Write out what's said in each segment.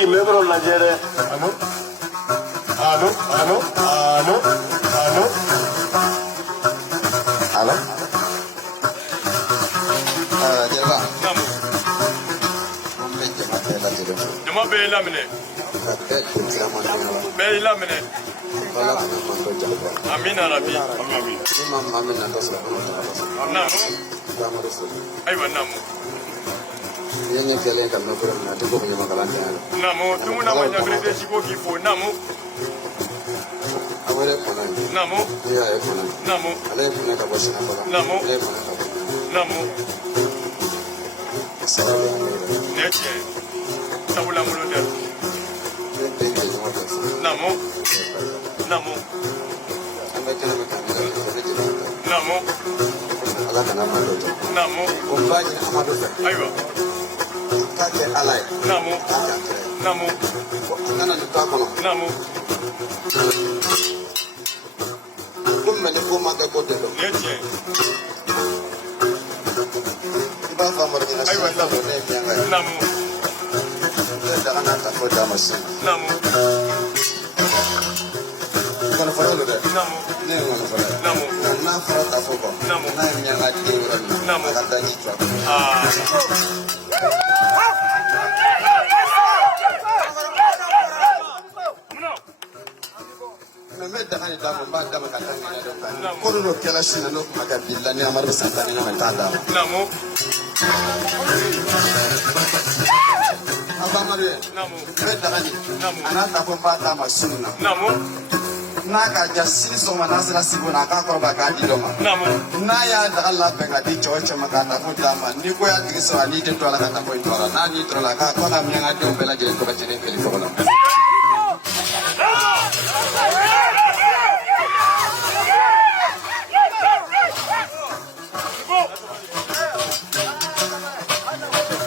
k'i mɛn dɔrɔn lajɛ dɛ. Allo. Jeliba. Namu. Jama bɛɛ y'i laminɛ. Bɛɛ y'i laminɛ. Amina rabi. Namu. Ayiwa namu. Namu. Tumu na ma ɲagiri de si ko k'i fo. Namu. Namu. Namu. Namu. Namu. Ne tiɲɛ. Sabula ngolo tɛ. Namu. Namu. Namu. Namu. Ayiwa. Namu. Namu. Namu. Ne tiɲɛ. Ayiwa namu. Namu. Namu. N'a ka jasiri sɔgɔma n'a sera Sibo la a k'a kɔrɔba k'a di dɔ ma. N'a y'a daga labɛn ka di cɛw cɛ ma k'a tafo d'a ma ni ko y'a tigi sɔrɔ n'i tɛ to a la ka tafo in to a la n'a n'i tora la k'a kɔ ka miɲanga denw bɛɛ lajɛlen tɔgɔ cɛlen fɛli fɔlɔ la.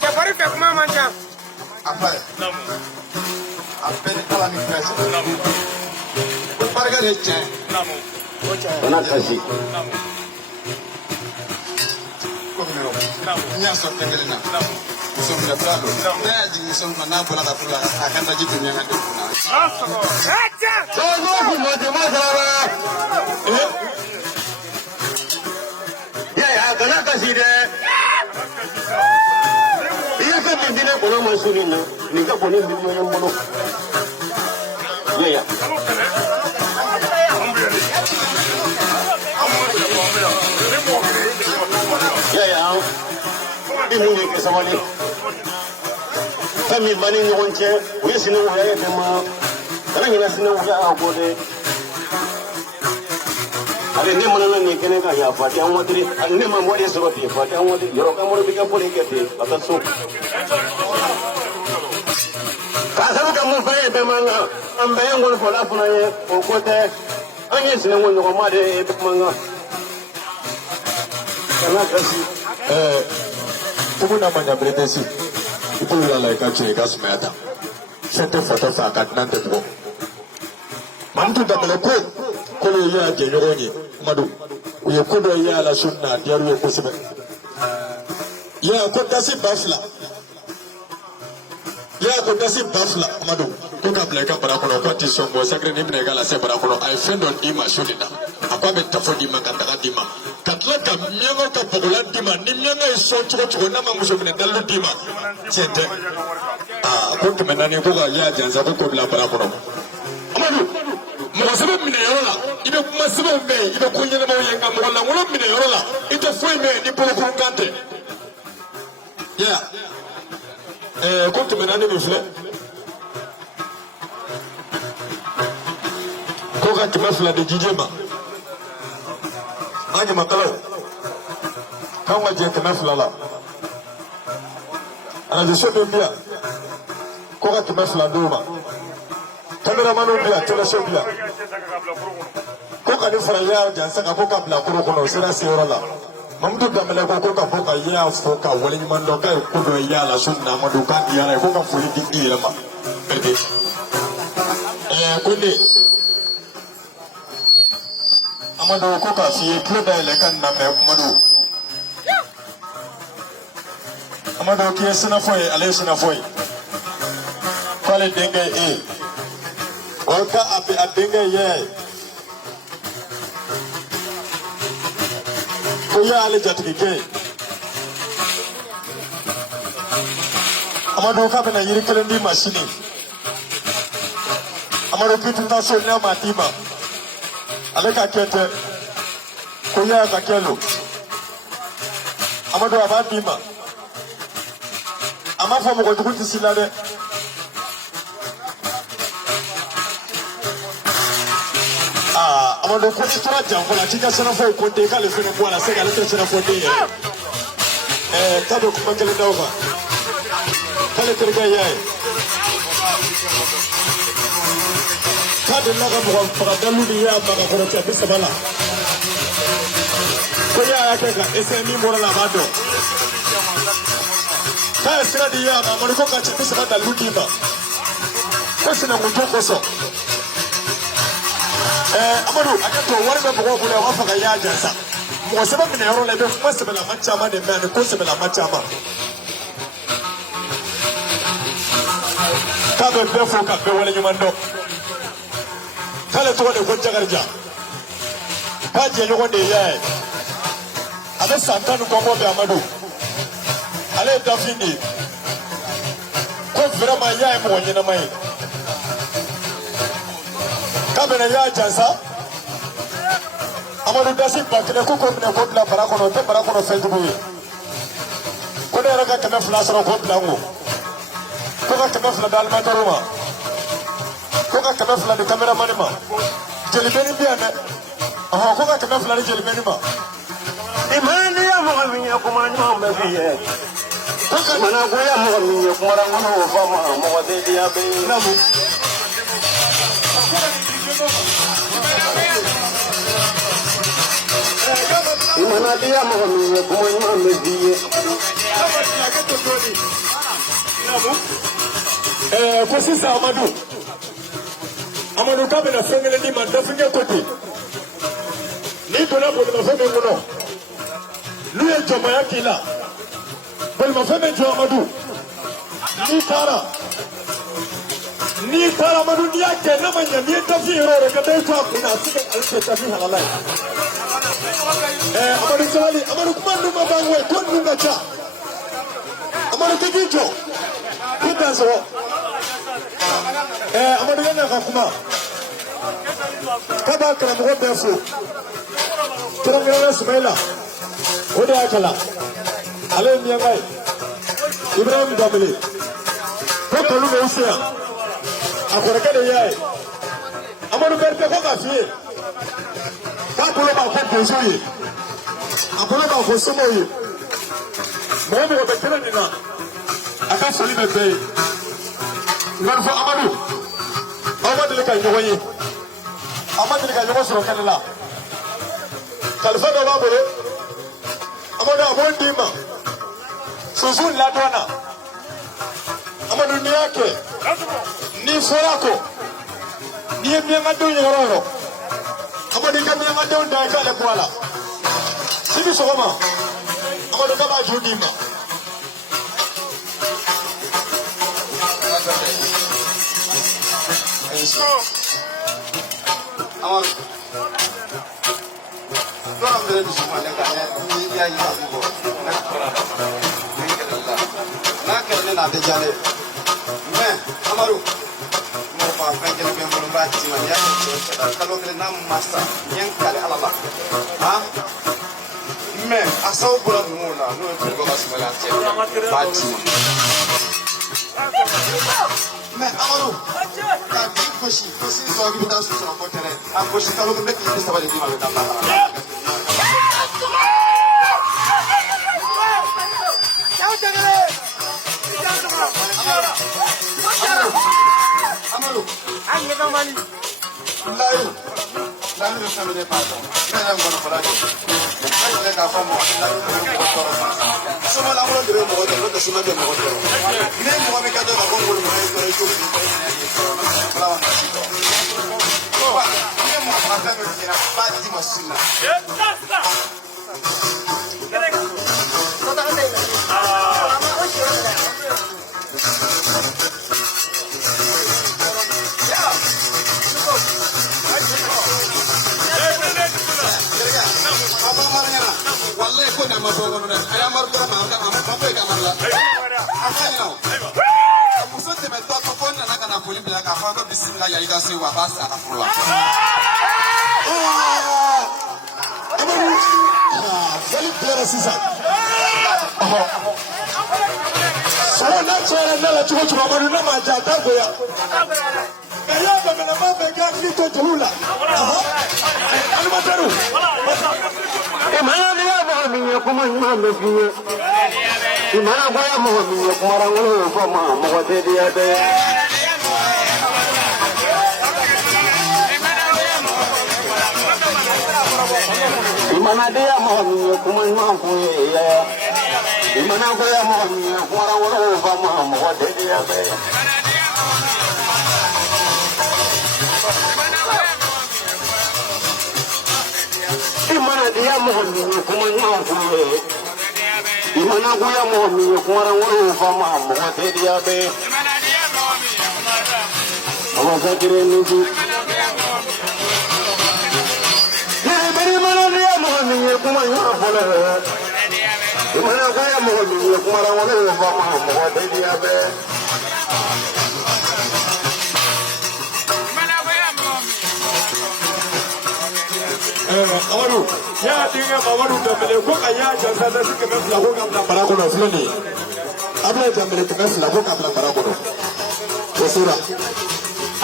Jafari fɛ kuma man ca. A bɛɛ ni Ala ni fɛn sɔrɔ. Barika de tiɲɛ. Bana kasi. N y'a sɔrɔ fɛn kelen na. Muso minɛ fila don. N'a y'a jigin muso min na n'a bɔra ka furu la a ka daji don ɲɛgɛn den kunna. Kana kasi dɛ. I ye fɛn min di ne kɔnɔ ma su nin na nin ka bon ni miliyɔn n bolo. Bi mun de kɛ sabali fɛn min b'an ni ɲɔgɔn cɛ o ye sinankunya ye dɛ ma kana ɲinɛ sinankunya a kɔ dɛ ale ne mana na nin kɛnɛ kan yan fa tɛ an watiri hali ne ma mɔden sɔrɔ ten fa tɛ an watiri yɔrɔ kamaro bɛ kɛ fɔli kɛ ten ka taa so k'a sabu kɛ mun fana ye bɛɛ man kan an bɛɛ ye ngɔlifɔla fana ye o ko tɛ an ye sinanku ɲɔgɔnma de ye bɛɛ man kan kana kasi. Tumu na manya bredesi. Ipo yala ikache ikasumaya ta. Sente foto fa kadnan te bugo. Mantu da meleko kolo ya je yogonye madu. Uye kodo ya la sunna diaru ye kosibe. Ya ko dasi bafla. Ya ko dasi bafla madu. Ko ka bla ka bara kono ko ti songo sakre ni mne gala se bara kono ay fendon ima shulina. Akwa be tafodi makanda dima. Katla ka miyango ka pogola dima ni miyango iso chuko na mamuso mine dalu dima chente ko tumena ni ko ga ya janza ko bila bara kono amadu mo sabe mine yorola ibe kuma sabe me ibe ko nyene mo yenga mo la ngolo mine yorola ite foi me ni polo ko kante ya ko tumena ni mi fle ko ga tumefla de jijema anya makalo kan waje kɛmɛ fila la arajo bɛ bi yan ko ka kɛmɛ fila d'o ma kameramani bi yan teleso bi yan ko ka ni fara y'a jansa kan ko ka bila koro kɔnɔ o sera seyɔrɔ la Mamudu Dambélé ko ka fɔ ka y'a fɔ ka waleɲuman dɔn k'a ye ko dɔ y'a la su na Amadu k'a diyara ye ko ka foli di i yɛrɛ ma ko ne Amadu ko k'a f'i ye tulo dayɛlɛ ka nin lamɛn Amadu k'i ye sinafɔ ye ale ye sinafɔ ye ko k'ale denkɛ ye o ka a denkɛ ye ko y'ale jatigikɛ ye Amadu k'a bɛna yiri kelen di ma sini Amadu k'i tun taa so n'a ma d'i ma ale ka kɛ tɛ ko y'a ka kɛ lo Amadu a b'a d'i ma a m'a fɔ mɔgɔ jugu tɛ s'i la dɛ Amadu ko n'i tora janko la k'i ka sɛnɛfɔw compter k'ale fɛnɛ bɔ a la c'est k'ale tɛ sɛnɛfɔden yɛrɛ k'a bɛ kuma kelen d'aw kan k'ale terikɛ y'a ye k'a delila ka mɔgɔ faga dalu ni y'a maga kɔrɔ cɛ 30 la ko y'a kɛ ka essayer min bɔra la a b'a dɔn k'a ye sira di y'a ma Amadu ko ka cɛ 30 dalu d'i ma ko sinankun kosɔn Amadu a ka to wari bɛ mɔgɔw bolo a b'a fɔ ka y'a jansa mɔgɔ sɛbɛn minɛ yɔrɔ la i bɛ kuma sɛbɛlama caman de mɛn ani ko sɛbɛlama caman k'a bɛ bɛɛ fo ka bɛɛ waleɲuman dɔn k'ale tɔgɔ de ko Jakarija k'a jɛɲɔgɔn de y'a ye a bɛ san 10 ni kɔnkɔ bɛ Amadu ale ye dafin de ye ko vraiment y'a ye mɔgɔ ɲɛnama ye k'a bɛna y'a jansa Amadu dasi ba kelen ko k'o minɛ k'o bila bara kɔnɔ o tɛ bara kɔnɔ fɛn jugu ye ko ne yɛrɛ ka 200 sɔrɔ k'o bila n kun ko ka 200 di alimatɛriw ma ko ka 200 di kameramani ma jelibeni bɛ yan dɛ ko ka 200 di jelibeni ma Imani ya mɔgɔ min ye kuma ɲuman bɛ f'i ye mana ko ya mɔgɔ min ye kuma lankolon o fɔ ma mɔgɔ tɛ diya bɛ ye namu Imana diya mɔgɔ min ye kuma ɲuman bɛ f'i ye ko sisan Amadu k'a bɛna fɛn kelen di ma dafinkɛ ko ten n'i donna bolimafɛn min kɔnɔ n'u ye jɔnmaya k'i la bolimafɛn bɛ jɔ Amadu n'i taara Amadu n'i y'a kɛ n'a ma ɲɛ n'i ye dafi yɔrɔ o yɔrɔ ka taa i to a kun na a tɛ se ka kɛ dafi halala ye Amadu sabali Amadu kuma ninnu ma ban koyi ko ninnu ka ca Amadu tɛ k'i jɔ k'i dan sɔrɔ Amadu yana ka kuma k'a b'a karamɔgɔ bɛɛ fo kɛrɛnkɛrɛnnen Sumayila o de y'a kalan ale ye miyanka ye Ibrahim Dambele ko kanu bɛ u fɛ yan a kɔrɔkɛ de y'a ye Amadu Berete ko k'a f'i ye k'a bolo b'a fɔ donso ye a bolo b'a fɔ somɔgɔw ye mɔgɔ mɔgɔ bɛ kɛnɛ nin na a ka foli bɛ bɛɛ ye n b'a fɔ Amadu aw ma deli ka ɲɔgɔn ye aw ma deli ka ɲɔgɔn sɔrɔ kɛnɛ la kalifa dɔ b'a bolo Amadu a b'o d'i ma sunsun ladon na Amadu n'i y'a kɛ n'i fɔra ko n'i ye miyankadenw ye yɔrɔ o yɔrɔ Amadu i ka miyankadenw da i k'ale bɔ a la sini sɔgɔma Amadu k'a b'a ju d'i ma Amadu dɔw bɛ dusu ma ne kan ni y'a yi a bɔ ne kɔrɔ n'a kɛra ne n'a tɛ diya ne mais Amadu n'o fɔ a fɛn kelen bɛ n bolo n b'a ci ma n'i y'a kɛ cɛ kalo kelen n'a ma sa n ye n kale Ala la mais a sababu bɔra ninnu na n'o ye Belebele ka Sumayila cɛ b'a ci ma mais Amadu k'a di gosi gosi sɔrɔ k'i bɛ taa su sɔrɔ ko tɛnɛ a gosi kalo kelen ne tile 30 de d'i ma a bɛ taa baara Amadu layi layi bɛ fɛn bɛ ne b'a dɔn ne yɛrɛ nkɔnɔ fɔlɔ de ne yɛrɛ k'a fɔ mɔgɔ layi bɛ mɔgɔ tɔɔrɔ soma lankolon de bɛ mɔgɔ tɔɔrɔ n'o tɛ soma tɛ mɔgɔ tɔɔrɔ ni mɔgɔ min ka dɔn ka ko ngolo mɔgɔ ye tɔɔrɔ i t'o fili i yɛrɛ ye tɔɔrɔ n'o tɛ fila ma si tɔɔrɔ ni ye mɔgɔ fana fɛn min f'i ɲɛna b'a di ma su la ko no aya mar ko ma ka pe ka mar la afai no muso te me to ko na kana foli bila ka fa ko bismillah ya ida se wa ba sa afula Foli bila sisa Sara na tsara na la chuko chuko manu na ma ja ta go ya Kaya ba na ma be ga ni to tulula Anu mataru Imana dia mo mi kuma ma me fiye Imana ko ya mo mi kuma rangulo ko ma mo de dia de Imana dia mo mi kuma ma ko ya Imana ko ya mo mi kuma rangulo ko ma mo de dia de Imana dia mo mi kuma ma ko Imana ko ya mo mi kuma rangulo ko ma mo de dia de Awa sakire ni ji kuma ya fole Imana ko ya mo mi kuma rangulo ko ma mo de dia de Amadu ya dinga Amadu da mele ko aya jansa da suka ga la ko kam na bara ko no fulani abla da mele ta ga ko kam na bara ko no to sura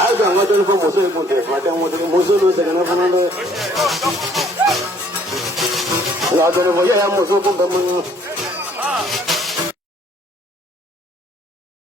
aga wajen ko mo sai ko te fata mo de mo so do daga na fana do ya da mo ya mo so ko ga mun